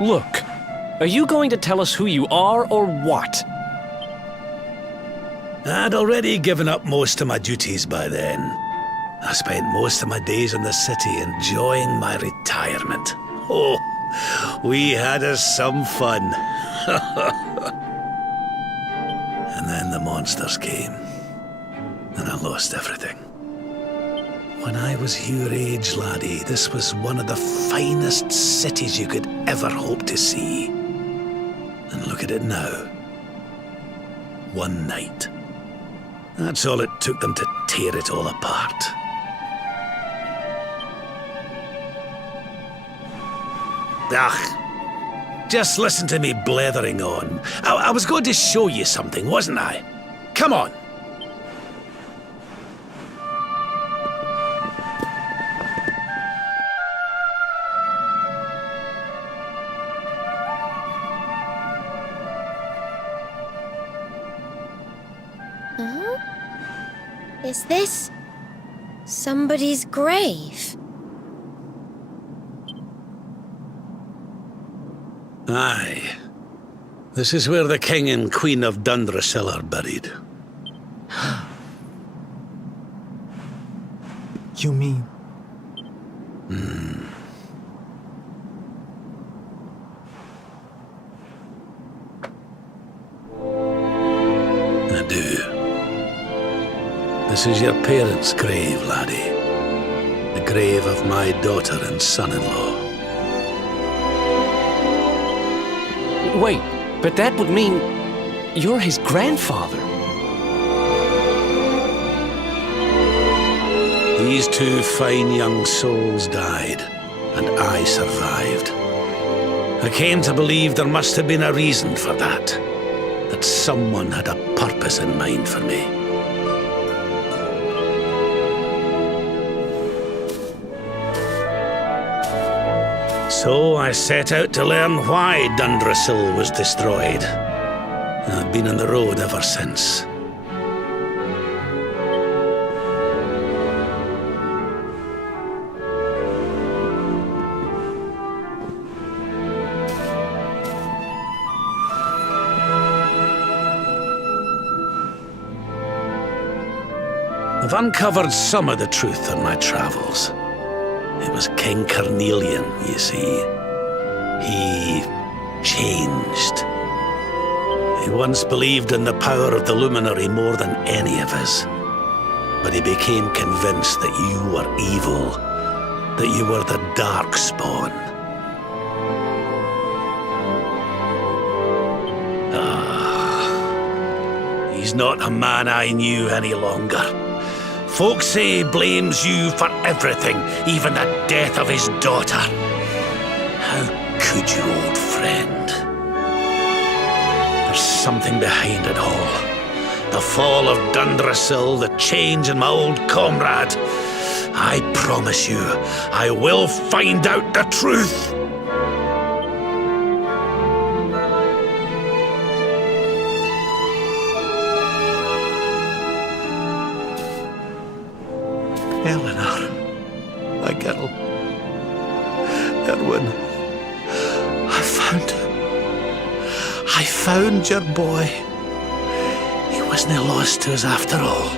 Look, are you going to tell us who you are or what? I'd already given up most of my duties by then. I spent most of my days in the city enjoying my retirement. Oh, we had us some fun. And then the monsters came, and I lost everything. When I was your age, laddie, this was one of the finest cities you could ever hope to see. And look at it now. One night. That's all it took them to tear it all apart. Just listen to me blethering on. I was going to show you something, wasn't I? Come on. Is this somebody's grave? Aye. This is where the King and Queen of Dundrasil are buried. You mean? I do. This is your parents' grave, laddie. The grave of my daughter and son-in-law. Wait, but that would mean you're his grandfather. These two fine young souls died, and I survived. I came to believe there must have been a reason for that. That someone had a purpose in mind for me. So I set out to learn why Dundrasil was destroyed. I've been on the road ever since. I've uncovered some of the truth on my travels. It was King Carnelian, you see. He changed. He once believed in the power of the Luminary more than any of us. But he became convinced that you were evil, that you were the Darkspawn. He's not a man I knew any longer. Folks say he blames you for everything, even the death of his daughter. How could you, old friend? There's something behind it all. The fall of Dundrasil, the change in my old comrade. I promise you, I will find out the truth. Eleanor, my girl, Erwin, I found him. I found your boy. He wasn't lost to us after all.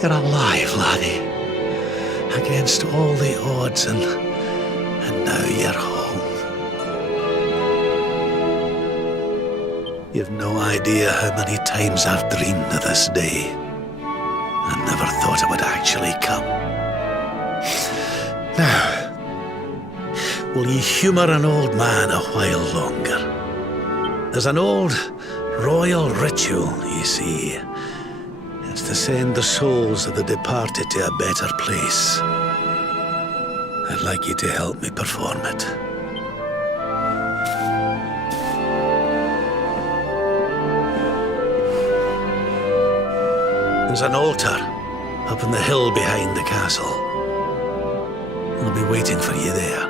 You're alive, laddie. Against all the odds, and now you're home. You've no idea how many times I've dreamed of this day. I never thought it would actually come. Now, will you humour an old man a while longer? There's an old royal ritual, you see. It's to send the souls of the departed to a better place. I'd like you to help me perform it. There's an altar up on the hill behind the castle. I'll be waiting for you there.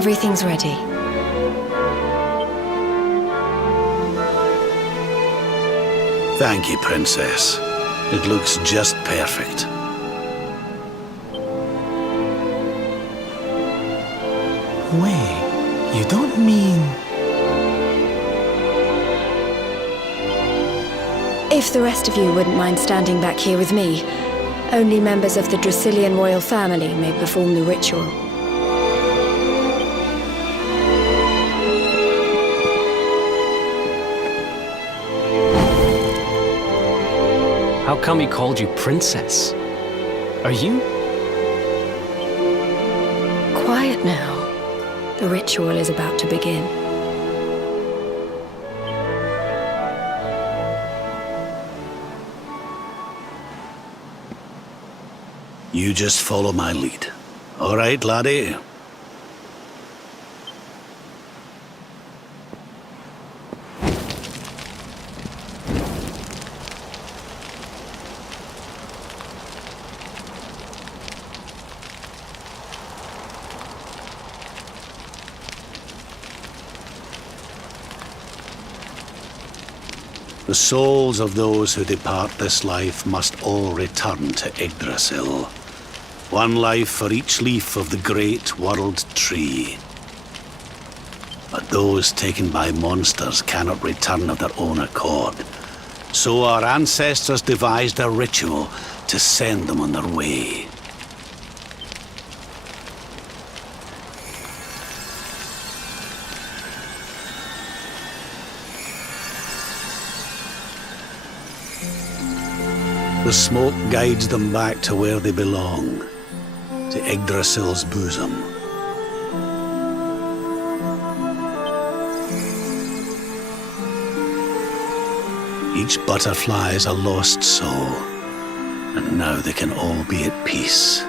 Everything's ready. Thank you, Princess. It looks just perfect. Wait, you don't mean... If the rest of you wouldn't mind standing back here with me, only members of the Dracilian royal family may perform the ritual. How come he called you princess? Are you? Quiet now. The ritual is about to begin. You just follow my lead. All right, laddie? The souls of those who depart this life must all return to Yggdrasil. One life for each leaf of the great world tree. But those taken by monsters cannot return of their own accord. So our ancestors devised a ritual to send them on their way. The smoke guides them back to where they belong, to Yggdrasil's bosom. Each butterfly is a lost soul, and now they can all be at peace.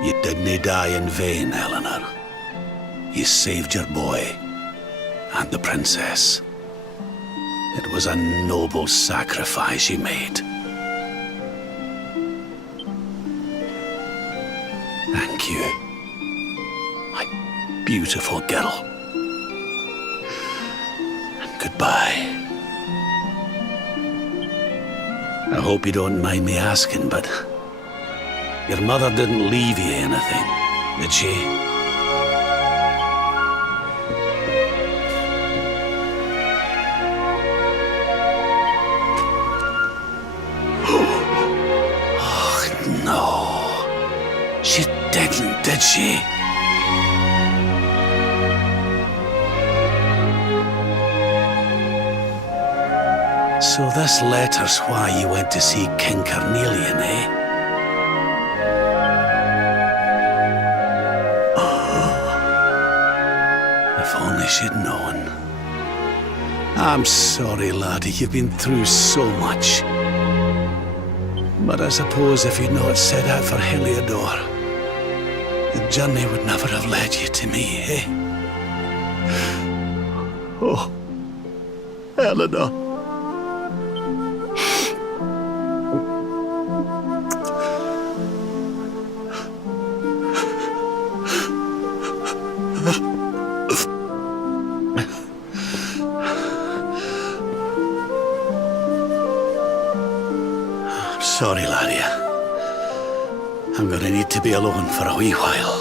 You didn't die in vain, Eleanor. You saved your boy and the princess. It was a noble sacrifice you made. Thank you, my beautiful girl. And goodbye. I hope you don't mind me asking, but your mother didn't leave you anything, did she? Oh, no. She didn't, did she? So this letter's why you went to see King Carnelian, eh? If only she'd known. I'm sorry, laddie, you've been through so much. But I suppose if you'd not set out for Heliodor, the journey would never have led you to me, eh? Oh, Eleanor. Sorry, laddie. I'm gonna need to be alone for a wee while.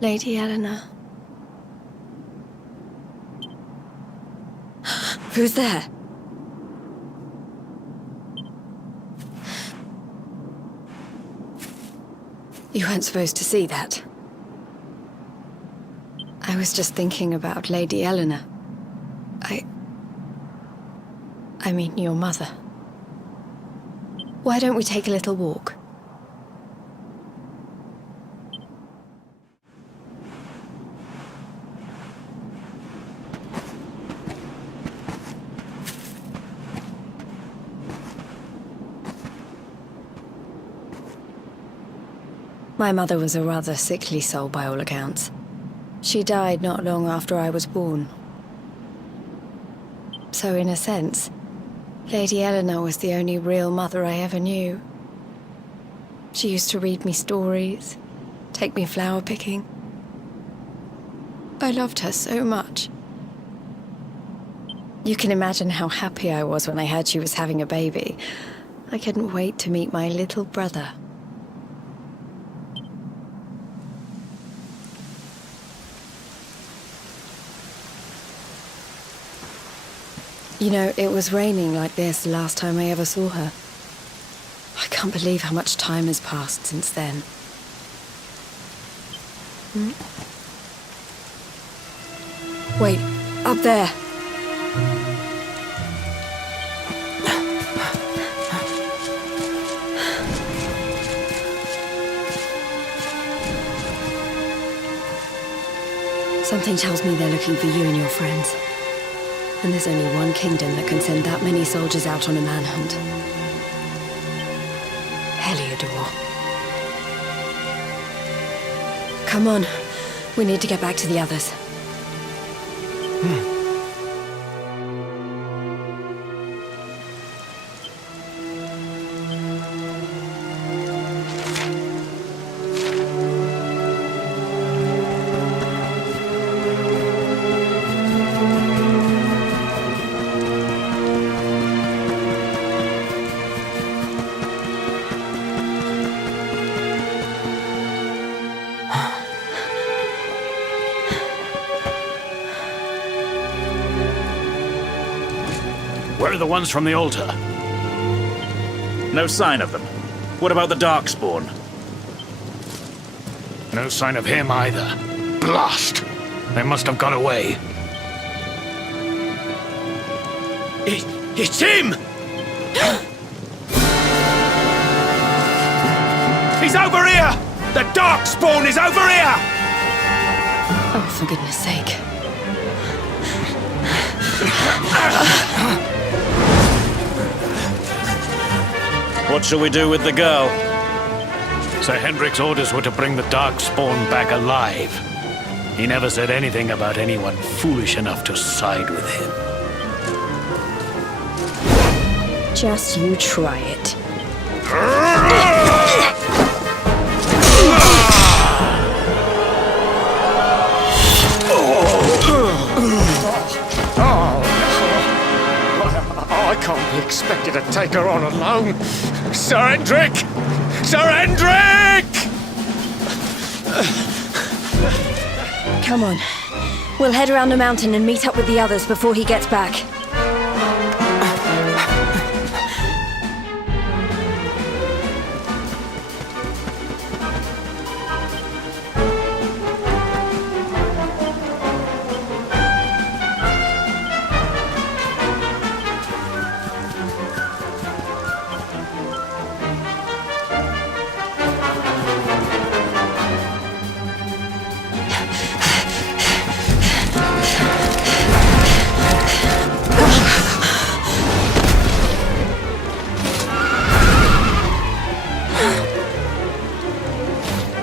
Lady Eleanor. Who's there? You weren't supposed to see that. I was just thinking about Lady Eleanor. I mean, your mother. Why don't we take a little walk? My mother was a rather sickly soul by all accounts. She died not long after I was born. So in a sense, Lady Eleanor was the only real mother I ever knew. She used to read me stories, take me flower picking. I loved her so much. You can imagine how happy I was when I heard she was having a baby. I couldn't wait to meet my little brother. You know, it was raining like this the last time I ever saw her. I can't believe how much time has passed since then. Wait, up there. Something tells me they're looking for you and your friends. And there's only one kingdom that can send that many soldiers out on a manhunt. Heliodor. Come on. We need to get back to the others. Where are the ones from the altar? No sign of them. What about the Darkspawn? No sign of him either. Blast! They must have got away. It's him! He's over here! The Darkspawn is over here! Oh, for goodness sake. What shall we do with the girl? Sir Hendrik's orders were to bring the Darkspawn back alive. He never said anything about anyone foolish enough to side with him. Just you try it. I can't be expected to take her on alone. Sir Hendrik! Sir Hendrik! Come on. We'll head around the mountain and meet up with the others before he gets back.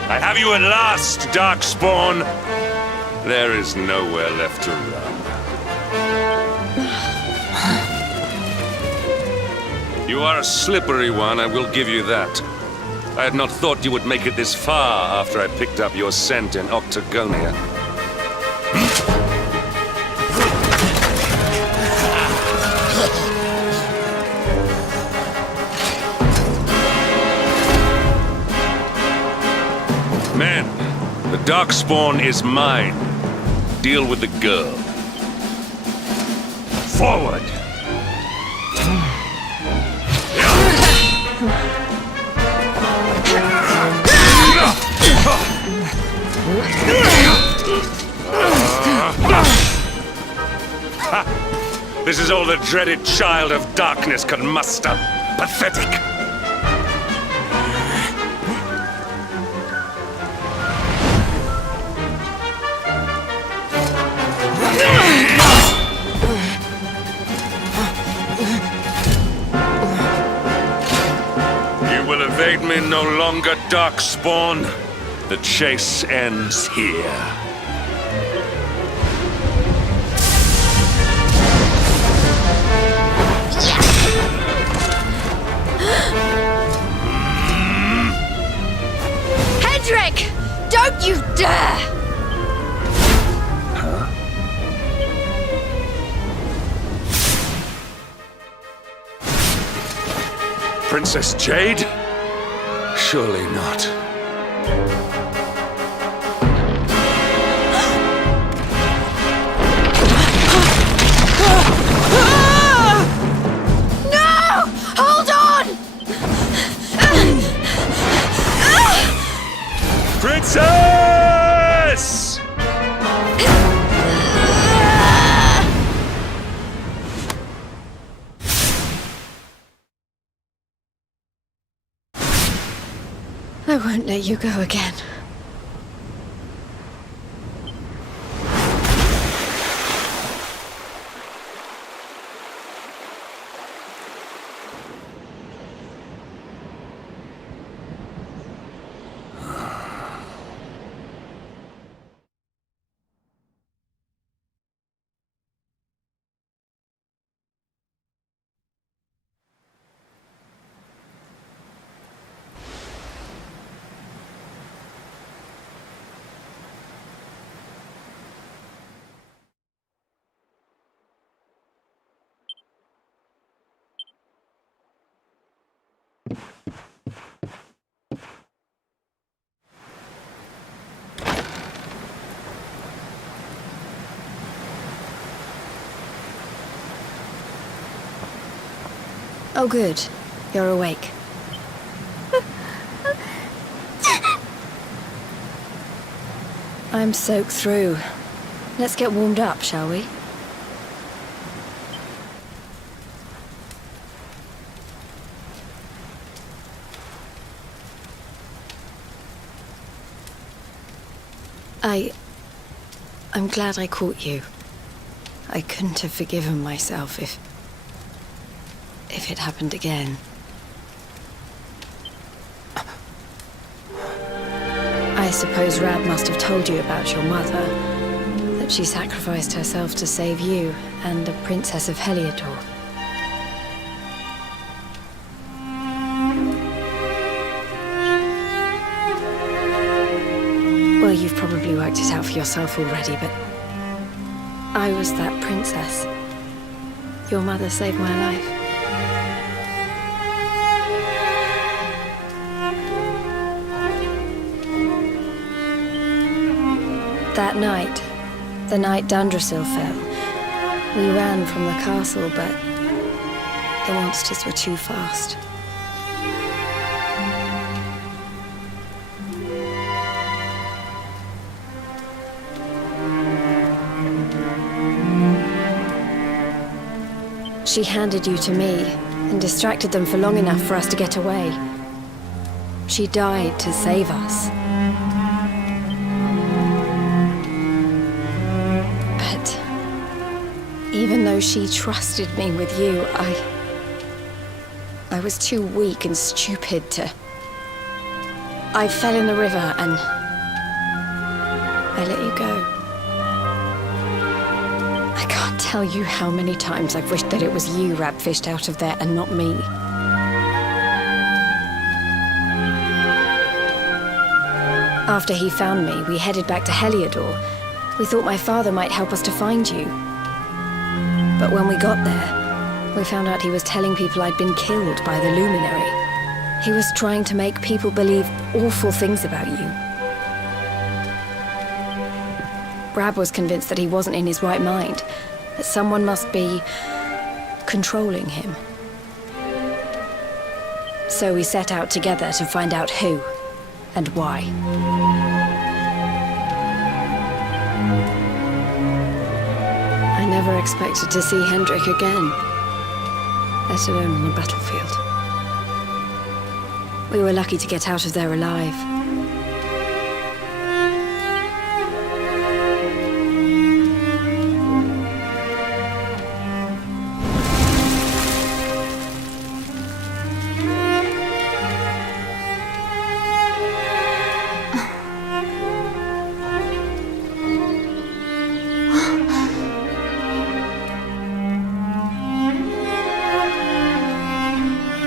I have you at last, Darkspawn. There is nowhere left to run. You are a slippery one, I will give you that. I had not thought you would make it this far after I picked up your scent in Octagonia. Men, The Darkspawn is mine. Deal with the girl. Forward! This is all the dreaded child of darkness can muster. Pathetic! You will evade me no longer, Darkspawn. The chase ends here. Hedrick! Don't you dare! Princess Jade? Surely not. Hold on! Princess! I won't let you go again. Oh, good. You're awake. I'm soaked through. Let's get warmed up, shall we? I'm glad I caught you. I couldn't have forgiven myself if it happened again. I suppose Rab must have told you about your mother, that she sacrificed herself to save you and a princess of Heliodor. Well, you've probably worked it out for yourself already, but I was that princess. Your mother saved my life. That night, the night Dundrasil fell, we ran from the castle, but the monsters were too fast. She handed you to me and distracted them for long enough for us to get away. She died to save us. But even though she trusted me with you, I was too weak and stupid to... I fell in the river and I let you go. I can't tell you how many times I've wished that it was you Rab fished out of there and not me. After he found me, we headed back to Heliodor. We thought my father might help us to find you. But when we got there, we found out he was telling people I'd been killed by the Luminary. He was trying to make people believe awful things about you. Brab was convinced that he wasn't in his right mind, that someone must be controlling him. So we set out together to find out who and why. I never expected to see Hendrik again, let alone on the battlefield. We were lucky to get out of there alive.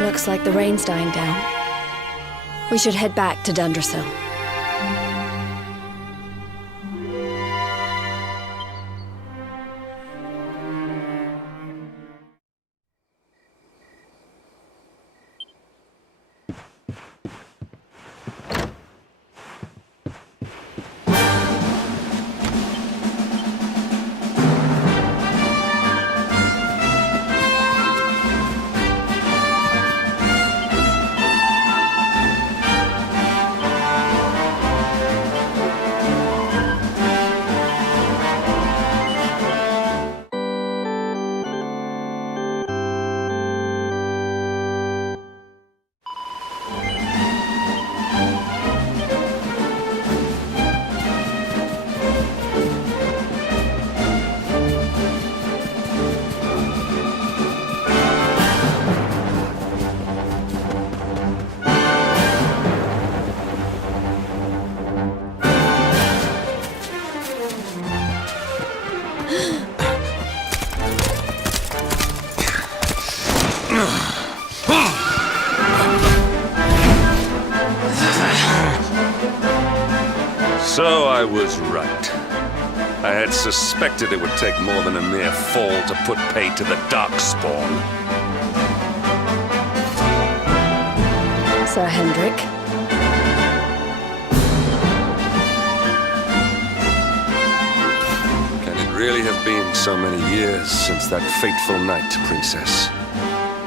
Looks like the rain's dying down. We should head back to Dundrasil. So I was right. I had suspected it would take more than a mere fall to put pay to the Darkspawn. Sir Hendrik. Can it really have been so many years since that fateful night, Princess?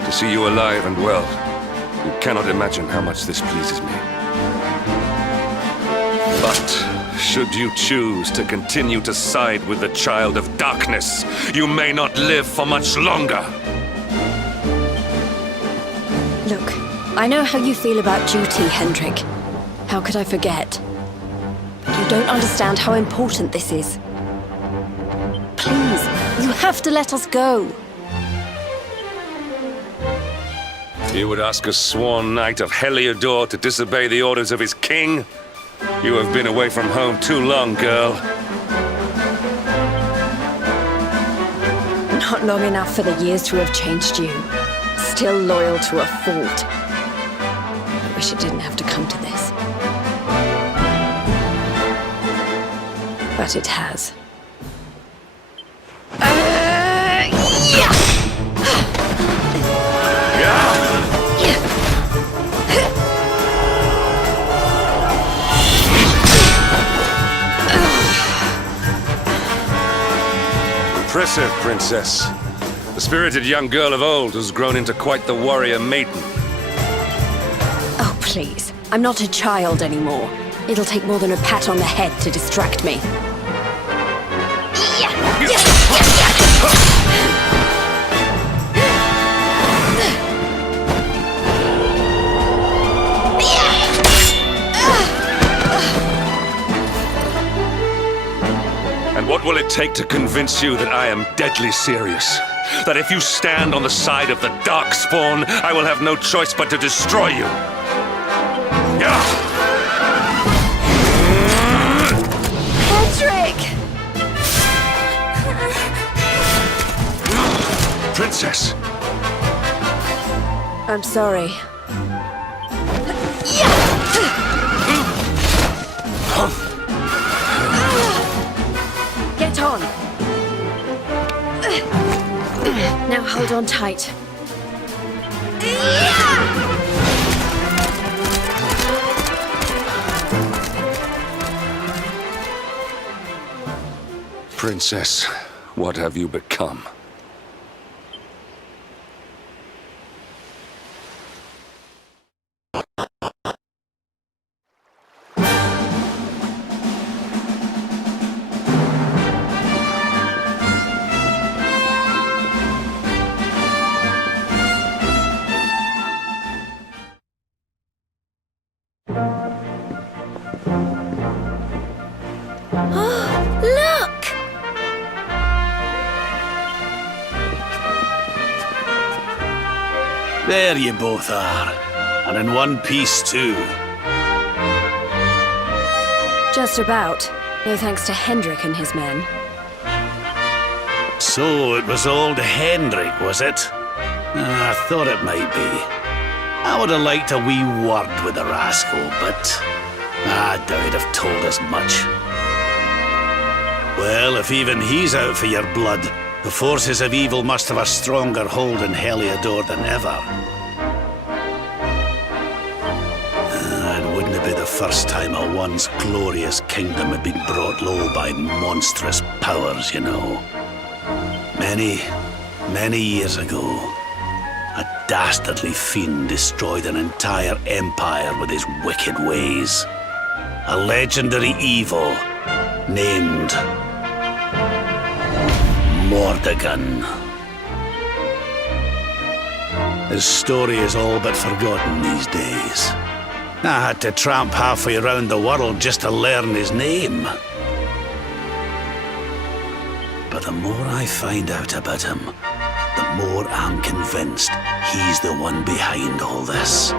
To see you alive and well, you cannot imagine how much this pleases me. But should you choose to continue to side with the Child of Darkness, you may not live for much longer. Look, I know how you feel about duty, Hendrik. How could I forget? But you don't understand how important this is. Please, you have to let us go. You would ask a sworn knight of Heliodor to disobey the orders of his king? You have been away from home too long, girl. Not long enough for the years to have changed you. Still loyal to a fault. I wish it didn't have to come to this. But it has. Impressive, Princess. The spirited young girl of old has grown into quite the warrior maiden. Oh, please. I'm not a child anymore. It'll take more than a pat on the head to distract me. And what will it take to convince you that I am deadly serious? That if you stand on the side of the Darkspawn, I will have no choice but to destroy you? Hendrik! Princess! I'm sorry. Get on! Now hold on tight. Princess, what have you become? Look! There you both are. And in one piece, too. Just about. No thanks to Hendrik and his men. So it was old Hendrik, was it? I thought it might be. I would have liked a wee word with the rascal, but I doubt have told us much. Well, if even he's out for your blood, the forces of evil must have a stronger hold in Heliodor than ever. And wouldn't it be the first time a once glorious kingdom had been brought low by monstrous powers, you know? Many years ago, a dastardly fiend destroyed an entire empire with his wicked ways. A legendary evil named Mordegon. His story is all but forgotten these days. I had to tramp halfway around the world just to learn his name. But the more I find out about him, the more I'm convinced he's the one behind all this.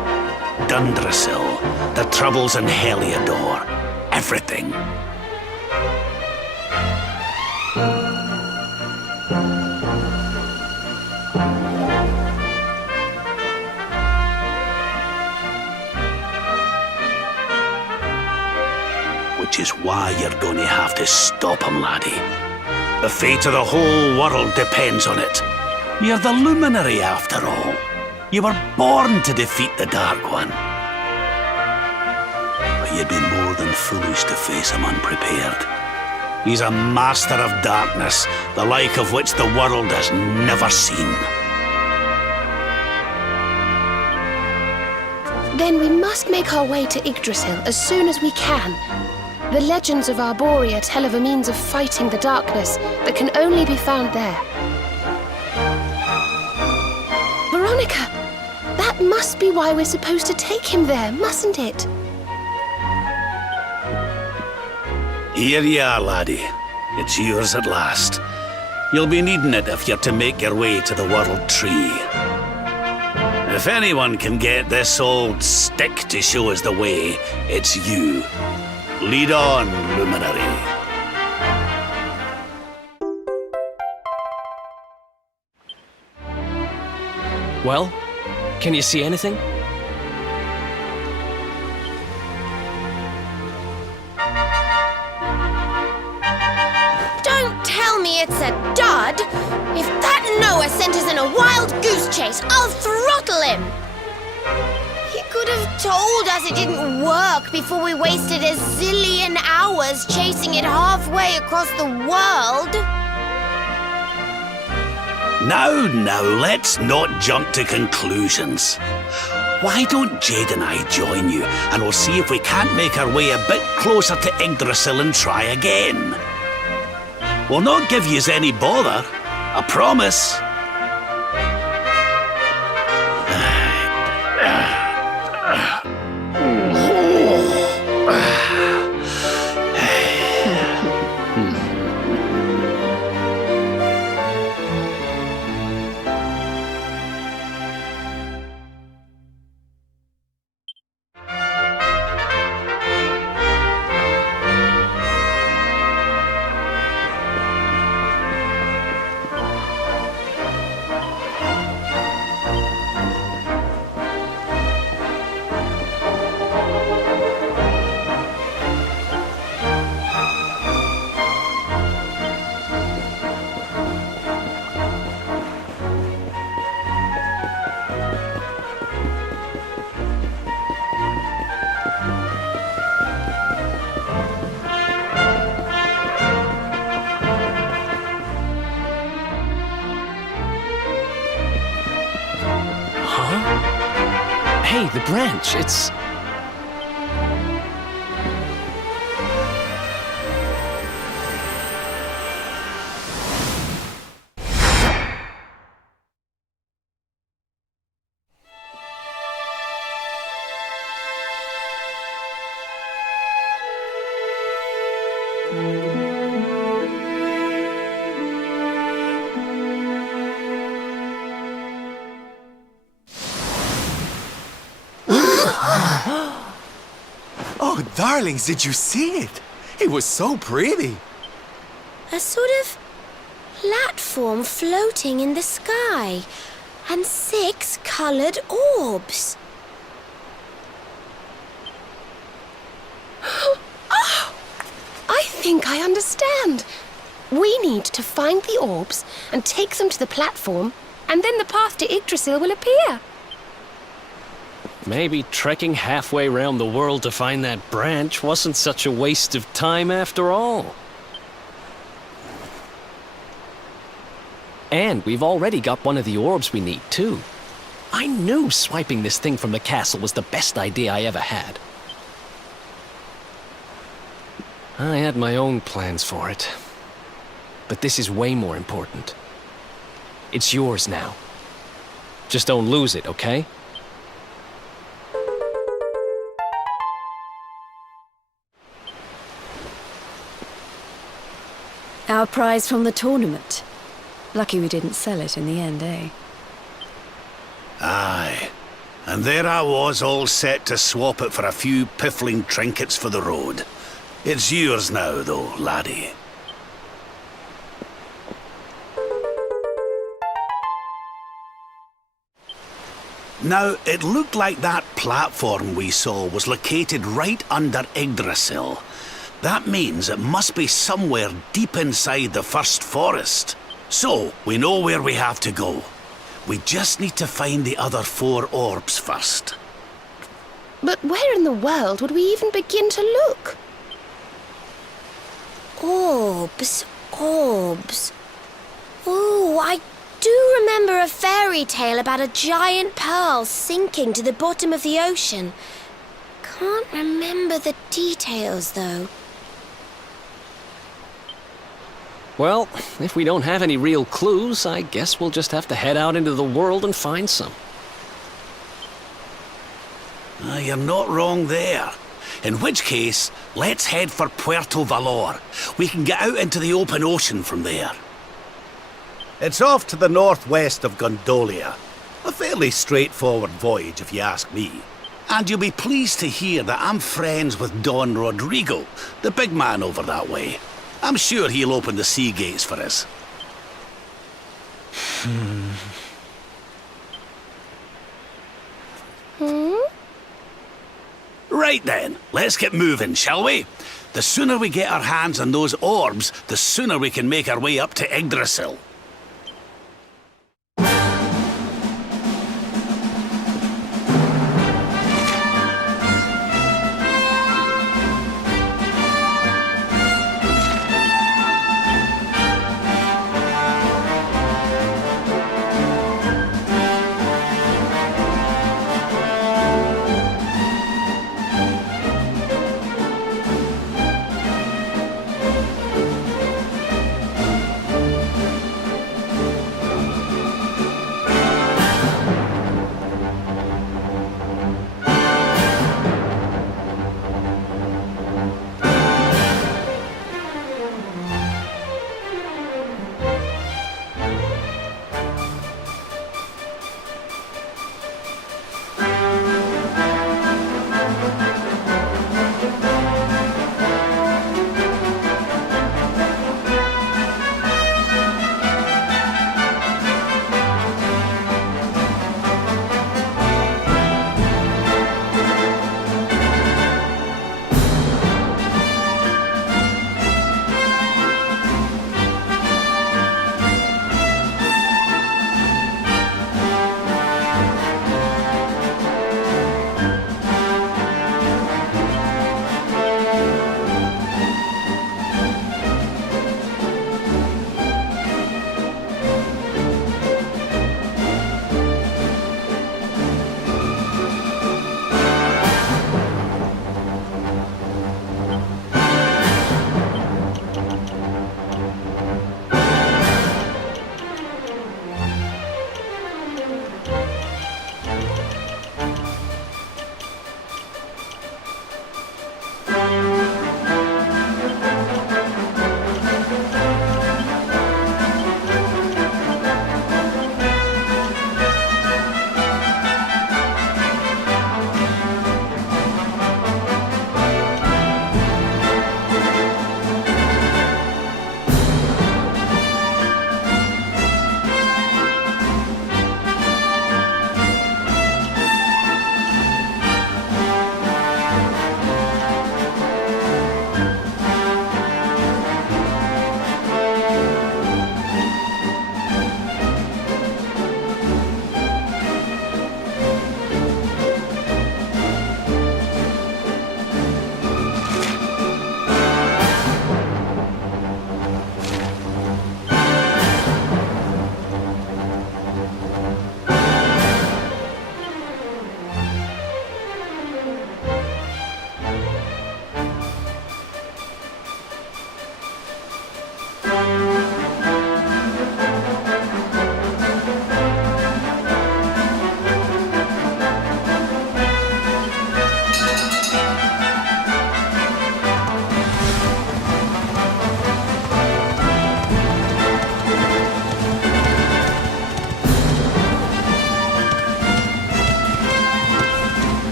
Dundrasil, the troubles in Heliodor, everything. Which is why you're going to have to stop him, laddie. The fate of the whole world depends on it. You're the luminary, after all. You were born to defeat the Dark One. But you'd be more than foolish to face him unprepared. He's a master of darkness, the like of which the world has never seen. Then we must make our way to Yggdrasil as soon as we can. The legends of Arborea tell of a means of fighting the darkness that can only be found there. Veronica, that must be why we're supposed to take him there, mustn't it? Here you are, laddie. It's yours at last. You'll be needing it if you're to make your way to the World Tree. If anyone can get this old stick to show us the way, it's you. Lead on, luminary. Well, can you see anything? Don't tell me it's a dud! If that Noah sent us in a wild goose chase, I'll throttle him! He could have told us it didn't work before we wasted a zillion hours chasing it halfway across the world. Now, let's not jump to conclusions. Why don't Jade and I join you, and we'll see if we can't make our way a bit closer to Yggdrasil and try again. We'll not give yous any bother, I promise. Hey, the branch, it's... Oh, darlings, did you see it? It was so pretty. A sort of platform floating in the sky, and 6 colored orbs. Oh, I think I understand. We need to find the orbs and take them to the platform, and then the path to Yggdrasil will appear. Maybe trekking halfway around the world to find that branch wasn't such a waste of time after all. And we've already got one of the orbs we need, too. I knew swiping this thing from the castle was the best idea I ever had. I had my own plans for it. But this is way more important. It's yours now. Just don't lose it, okay? Our prize from the tournament. Lucky we didn't sell it in the end, eh? Aye. And there I was, all set to swap it for a few piffling trinkets for the road. It's yours now, though, laddie. Now, it looked like that platform we saw was located right under Yggdrasil. That means it must be somewhere deep inside the first forest. So, we know where we have to go. We just need to find the other 4 orbs first. But where in the world would we even begin to look? Orbs, orbs. Oh, I do remember a fairy tale about a giant pearl sinking to the bottom of the ocean. Can't remember the details, though. Well, if we don't have any real clues, I guess we'll just have to head out into the world and find some. You're not wrong there. In which case, let's head for Puerto Valor. We can get out into the open ocean from there. It's off to the northwest of Gondolia. A fairly straightforward voyage, if you ask me. And you'll be pleased to hear that I'm friends with Don Rodrigo, the big man over that way. I'm sure he'll open the sea gates for us. Right then, let's get moving, shall we? The sooner we get our hands on those orbs, the sooner we can make our way up to Yggdrasil.